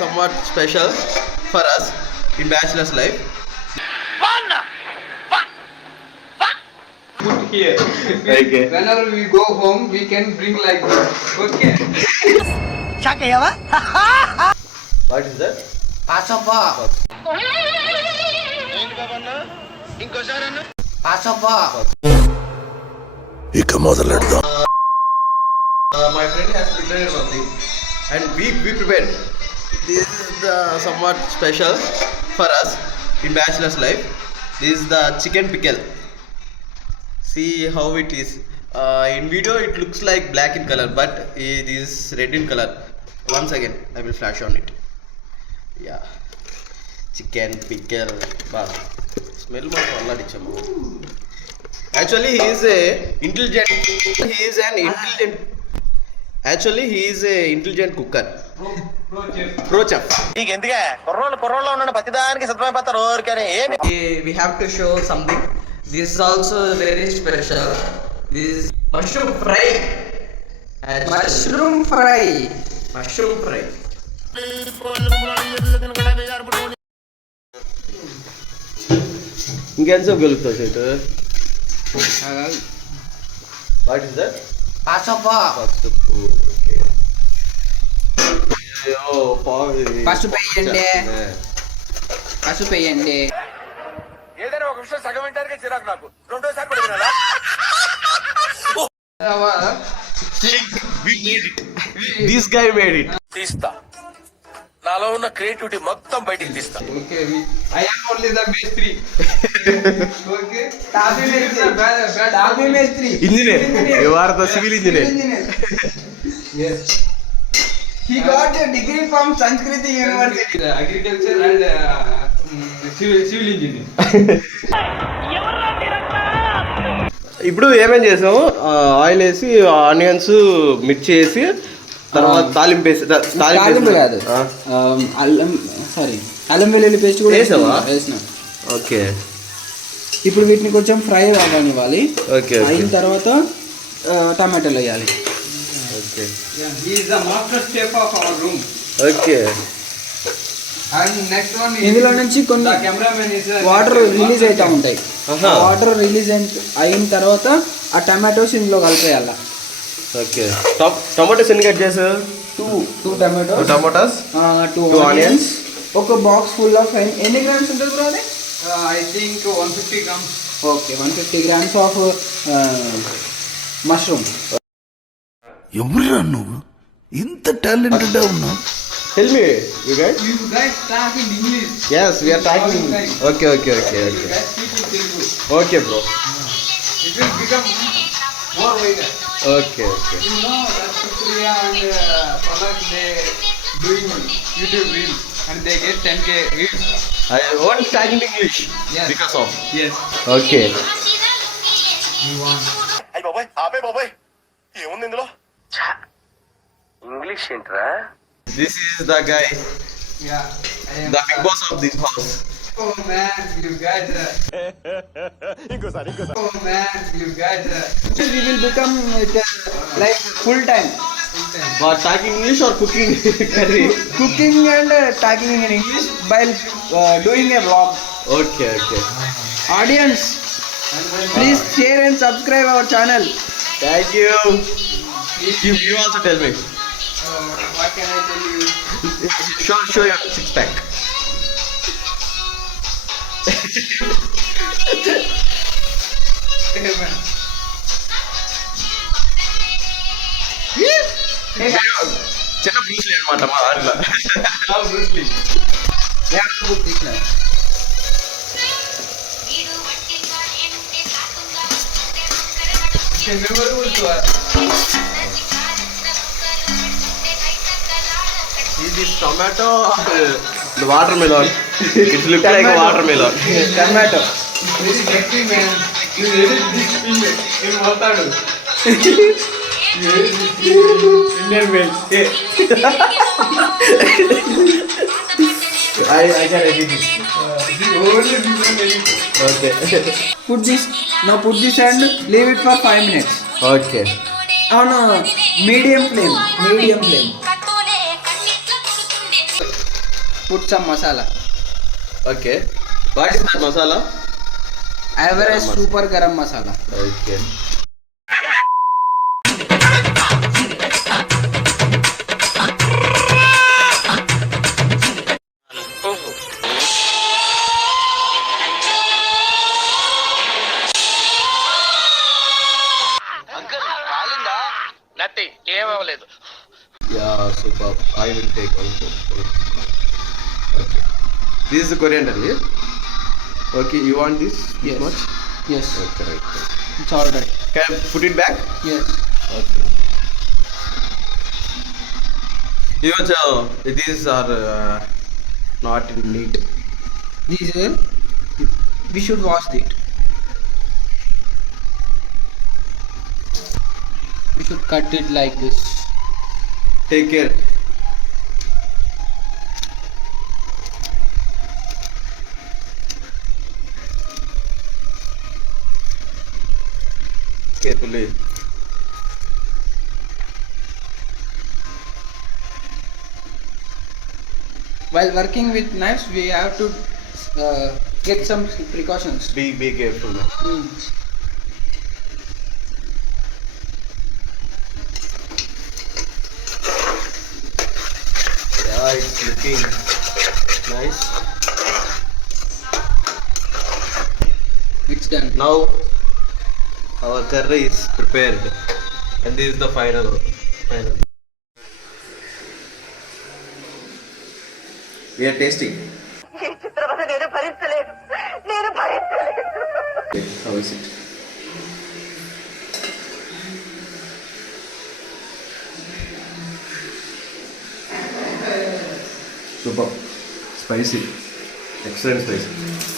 somewhat special for us in bachelor's life. Put here. Okay. Whenever we go home, we can bring like this. Okay. What is that? పాసప్పా పాసప్పా ఇక మొదలెడదాం. My friend has prepared something, and we prepared. This is the somewhat special for us in bachelor's life. This is the chicken pickle. See how it is. In video it looks like black in color, but it is red in color. Once again, I will flash on it. Yeah, chicken pickle. Wow, smell more already. Actually, he is a intelligent. He is an intelligent. Actually, he is a intelligent cooker. Pro chef. We have to show something. This is also very special. This is mushroom fry. Mushroom fry. Mushroom fry. ఇంకెంతసేపు కలుపుతావు సేటు? What is that? పాసప్పా పసుపు. Okay. పసుపు వేయండి. పసుపు వేయండి. ఏదైనా ఒక విషయం సగం వింటానికి చిరాకు నాకు. రెండోసారి కూడా వినాలా? This guy made it. తీస్తా. నాలో ఉన్న క్రియేటివిటీ మొత్తం బయటికి తీస్తా. Okay. I am only the Mestri. Okay. Tabi Mestri. Engineer. You are the civil engineer. Yes. He got a degree from Sanskrit University. Agriculture and civil engineer. ఇప్పుడు ఏమేం చేసాము? Oil వేసి ఆనియన్స్ మిర్చి వేసి తర్వాత తాలింపు వేసి తాలింపు కాదు, అల్లం అల్లం వెల్లుల్లి పేస్ట్ కూడా వేసావా? వేసిన. ఓకే. ఇప్పుడు వీటిని కొంచెం ఫ్రై అవ్వనివ్వాలి. ఓకే. అయిన తర్వాత టమాటాలు వేయాలి. Okay. He is the master chef of our room. Okay. And next one is ఇందులో నుంచి కొన్ని the cameraman is water release అవుతూ ఉంటాయి. వాటర్ రిలీజ్ అయిన తర్వాత ఆ టమాటోస్ ఇందులో కలిపేయాల. ఓకే. టమాటోస్ ఎన్ని కట్ చేసావు? టూ టమాటోస్, టూ ఆనియన్స్, ఒక బాక్స్ ఫుల్ ఆఫ్ ఎన్ని గ్రామ్స్ ఉంటుంది బ్రో అది? I think 150 grams. Okay, 150 grams of mushroom. ఎవరురా నువ్వు ఇంత టాలెంటెడ్ ఉన్నావు? Tell me, you guys? You guys talk in English. Yes, we are talking. Okay. You guys speak in Telugu. Okay, bro. It will become more wider. Okay. You know that Supriya and Palak, they doing YouTube reels and they get 10K views. I want talking English. Yes. Because of. Yes. Okay. అయ్య బాబాయ్ ఆపే బాబాయ్ ఏముంది ఇందులో? English ఏంట్రా? This is the guy, Yeah. I am the big boss of this house. Oh man, you guys. Oh man, you guys. We will become like full time But talking English or cooking curry? cooking and talking in English while doing a vlog. Okay. Audience, please share and subscribe our channel. Thank you. You also tell me. What can I tell you? Show your six pack. Hey man. చిన్న Bruce Lee అనమాట మా దాంట్లో. How Bruce Lee. Okay, memorable to us. Is this tomato or the watermelon? It looks like a watermelon. Tomato. This is Jackie man. You edit this film. In Matadu. You edit this film. Indian man. Hey. I can edit it. The only people edit. Okay. Put this and leave it for 5 minutes Okay. on a medium flame. put some masala. Okay. What is that masala? Average super garam masala. Okay. Nothing ఏమవ్వలేదు. Yeah, super. I will take also. Okay. This is the coriander leaf. Okay, you want this? Yes. Much? Yes. Okay, right. It's alright. Can I put it back? Yes. Okay. Even so, these are not neat. These we should wash it. We should cut it like this. Take care. Carefully. While working with knives, we have to get some precautions. Be careful. Mm. Yeah, it's looking nice. It's done. Now our curry is prepared, and this is the final. We are tasting. How is it? Super. Spicy. Excellent spicy.